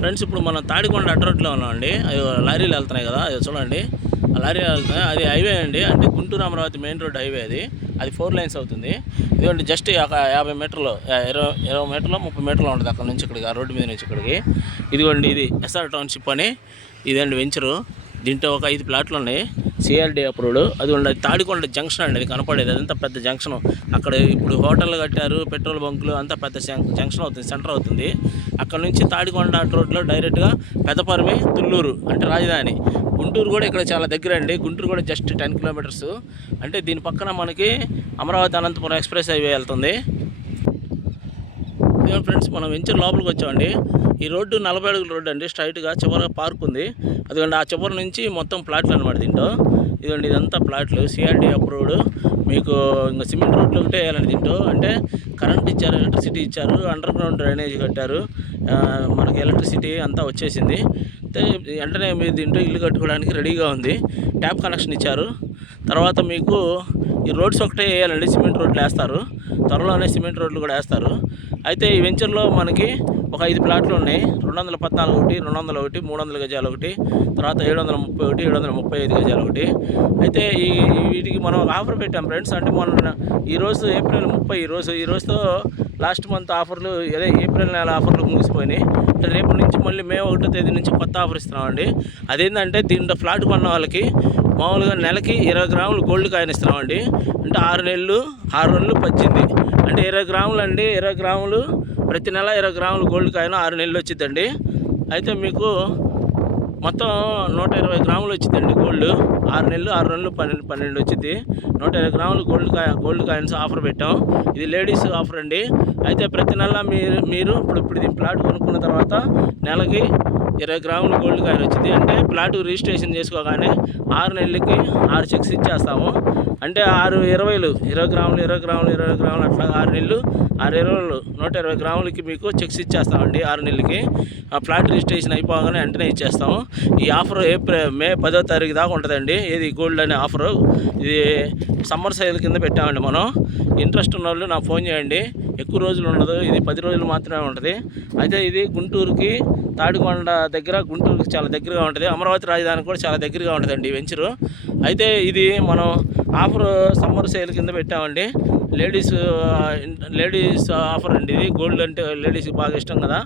Friends ఇప్పుడు మనం తాడికొండ అడ్రోడ్లో ఉన్నామండి. అవి లారీలు వెళ్తున్నాయి కదా, అది చూడండి. ఆ లారీలు వెళ్తున్నాయి, అది హైవే అండి. అంటే Guntur Amaravati main road highway అది 4 లైన్స్ అవుతుంది. ఇదిగోండి జస్ట్ ఒక 50 మీటర్లు 20 మీటర్లు 30 మీటర్లు ఉంటుంది అక్కడ నుంచి ఇక్కడికి, ఆ రోడ్డు మీద నుంచి ఇక్కడికి. ఇదిగోండి ఇది ఎస్ఆర్ టౌన్షిప్ అని, ఇదండి వెంచరు. దీంట్లో ఒక 5 ప్లాట్లు ఉన్నాయి, సిఆర్డీ అప్రూవ్డ్. అది ఉండే తాడికొండ జంక్షన్ అండి, అది కనపడేది అదంతా పెద్ద జంక్షన్. అక్కడ ఇప్పుడు హోటళ్ళు కట్టారు, పెట్రోల్ బంకులు, అంతా పెద్ద జంక్షన్ అవుతుంది, సెంటర్ అవుతుంది. అక్కడ నుంచి తాడికొండ రోడ్లో డైరెక్ట్గా పెదపరిమి, తుళ్ళూరు అంటే రాజధాని. గుంటూరు కూడా ఇక్కడ చాలా దగ్గర అండి, గుంటూరు కూడా జస్ట్ 10 కిలోమీటర్స్. అంటే దీని పక్కన మనకి అమరావతి అనంతపురం ఎక్స్ప్రెస్ హైవే వెళ్తుంది. ఇదిగో ఫ్రెండ్స్, మనం వెంచర్ లోపలికి వచ్చామండి. ఈ రోడ్డు 40 అడుగుల రోడ్డు అండి, స్ట్రైట్గా చివరిగా పార్క్ ఉంది. అదిగోండి ఆ చివరి నుంచి మొత్తం ప్లాట్లు అనమాట దీంట్లో. ఇదిగోండి ఇదంతా ప్లాట్లు, సిఆర్డీ అప్రూవ్డ్. మీకు ఇంకా సిమెంట్ రోడ్లు ఒకటే వేయాలండి దీంట్లో. అంటే కరెంట్ ఇచ్చారు, ఎలక్ట్రిసిటీ ఇచ్చారు, అండర్ గ్రౌండ్ డ్రైనేజ్ కట్టారు, మనకి ఎలక్ట్రిసిటీ అంతా వచ్చేసింది. అయితే వెంటనే మీరు దీంట్లో ఇల్లు కట్టుకోవడానికి రెడీగా ఉంది. ట్యాప్ కనెక్షన్ ఇచ్చారు. తర్వాత మీకు ఈ రోడ్స్ ఒకటే వేయాలండి, సిమెంట్ రోడ్లు వేస్తారు, త్వరలోనే సిమెంట్ రోడ్లు కూడా వేస్తారు. అయితే ఈ వెంచర్లో మనకి ఒక 5 ప్లాట్లు ఉన్నాయి. 214 ఒకటి, 200 ఒకటి, 300 గజాలు ఒకటి, తర్వాత 731, 735 గజాలు ఒకటి. అయితే వీటికి మనం ఆఫర్ పెట్టాం ఫ్రెండ్స్. అంటే మొన్న ఈరోజు ఏప్రిల్ 30, ఈ రోజుతో లాస్ట్ మంత్ ఆఫర్లు, అదే ఏప్రిల్ నెల ఆఫర్లు ముగిసిపోయినాయి. అంటే రేపు నుంచి మళ్ళీ మే 1వ తేదీ నుంచి కొత్త ఆఫర్ ఇస్తున్నామండి. అదేంటంటే దీంట్లో ఫ్లాట్ కొన్న వాళ్ళకి మామూలుగా నెలకి 20 గ్రాములు గోల్డ్ కాయిన్ ఇస్తున్నామండి. అంటే 6 నెలలు 6 నెలలు 18, అంటే 20 గ్రాములు అండి. 20 గ్రాములు ప్రతి నెల 20 గ్రాములు గోల్డ్ కాయిన్ 6 నెలలు వచ్చిందండి. అయితే మీకు మొత్తం 120 గ్రాములు వచ్చిందండి గోల్డ్. 6 నెలలు 12 వచ్చింది. 120 గ్రాములు గోల్డ్ కాయిన్స్ ఆఫర్ పెట్టాం. ఇది లేడీస్ ఆఫర్ అండి. అయితే ప్రతి నెల మీరు ఇప్పుడు దీని ప్లాట్ కొనుక్కున్న తర్వాత నెలకి 20 గ్రాములు గోల్డ్ కాయిన్ వచ్చింది. అంటే ప్లాట్ రిజిస్ట్రేషన్ చేసుకోగానే 6 నెలలకి 6 చెక్స్ ఇచ్చేస్తాము. అంటే 6 20లు 20 గ్రాములు 20 గ్రాములు 20 గ్రాములు అట్లా 6 నెలలు 6 20లు 120 గ్రాములకి మీకు చెక్స్ ఇచ్చేస్తామండి 6 నెలలకి. ఆ ప్లాట్ రిజిస్ట్రేషన్ అయిపోగానే వెంటనే ఇచ్చేస్తాము. ఈ ఆఫర్ మే 10వ తారీఖు దాకా ఉంటుందండి. ఏది గోల్డ్ అనే ఆఫరు. ఇది సమ్మర్ సేల్ కింద పెట్టామండి మనం. ఇంట్రెస్ట్ ఉన్న వాళ్ళు నాకు ఫోన్ చేయండి. ఎక్కువ రోజులు ఉండదు, ఇది 10 రోజులు మాత్రమే ఉంటుంది. అయితే ఇది గుంటూరుకి తాడికొండ దగ్గర, గుంటూరుకి చాలా దగ్గరగా ఉంటుంది. అమరావతి రాజధానికి కూడా చాలా దగ్గరగా ఉంటుందండి ఈ వెంచరు. అయితే ఇది మనం ఆఫర్ సమ్మర్ సేల్ కింద పెట్టామండి. లేడీస్ ఆఫర్ అండి ఇది. గోల్డ్ అంటే లేడీస్కి బాగా ఇష్టం కదా,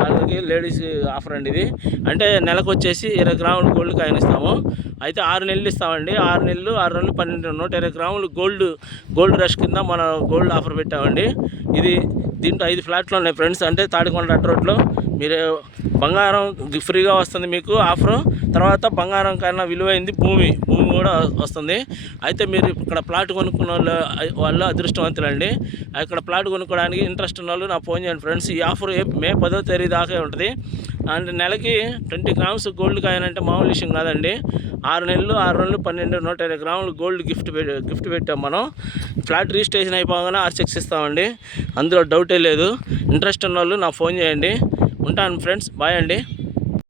వాళ్ళకి లేడీస్ ఆఫర్ అండి ఇది. అంటే నెలకు వచ్చేసి 20 గ్రాములు గోల్డ్ కాయిన్ ఇస్తాము. అయితే 6 నెలలు ఇస్తామండి. 6 నెలలు 6 నెలలు 12, 120 గ్రాములు గోల్డ్ రష్ కింద మన గోల్డ్ ఆఫర్ పెట్టామండి. ఇది దీంట్లో 5 ఫ్లాట్లు ఉన్నాయి ఫ్రెండ్స్. అంటే తాడికొండ రోడ్లో మీరు బంగారం ఫ్రీగా వస్తుంది మీకు ఆఫరు. తర్వాత బంగారం కన్నా విలువైంది భూమి కూడా వస్తుంది. అయితే మీరు ఇక్కడ ప్లాట్ కొనుక్కున్న వాళ్ళు అదృష్టవంతులండి. ఇక్కడ ప్లాట్ కొనుక్కోవడానికి ఇంట్రెస్ట్ ఉన్న వాళ్ళు నాకు ఫోన్ చేయండి ఫ్రెండ్స్. ఈ ఆఫర్ మే 10వ తేదీ దాకా ఉంటుంది. అండ్ నెలకి 20 గ్రామ్స్ గోల్డ్ కాయిన్ అంటే మామూలు విషయం కాదండి. 6 నెలలు 12, 120 గ్రాములు గోల్డ్ గిఫ్ట్ పెట్టాం మనం. ఫ్లాట్ రిజిస్ట్రేషన్ అయిపోగానే 6 చెక్స్ ఇస్తామండి, అందులో డౌటే లేదు. ఇంట్రెస్ట్ ఉన్న వాళ్ళు నాకు ఫోన్ చేయండి. ఉంటాను ఫ్రెండ్స్, బాయ్ అండి.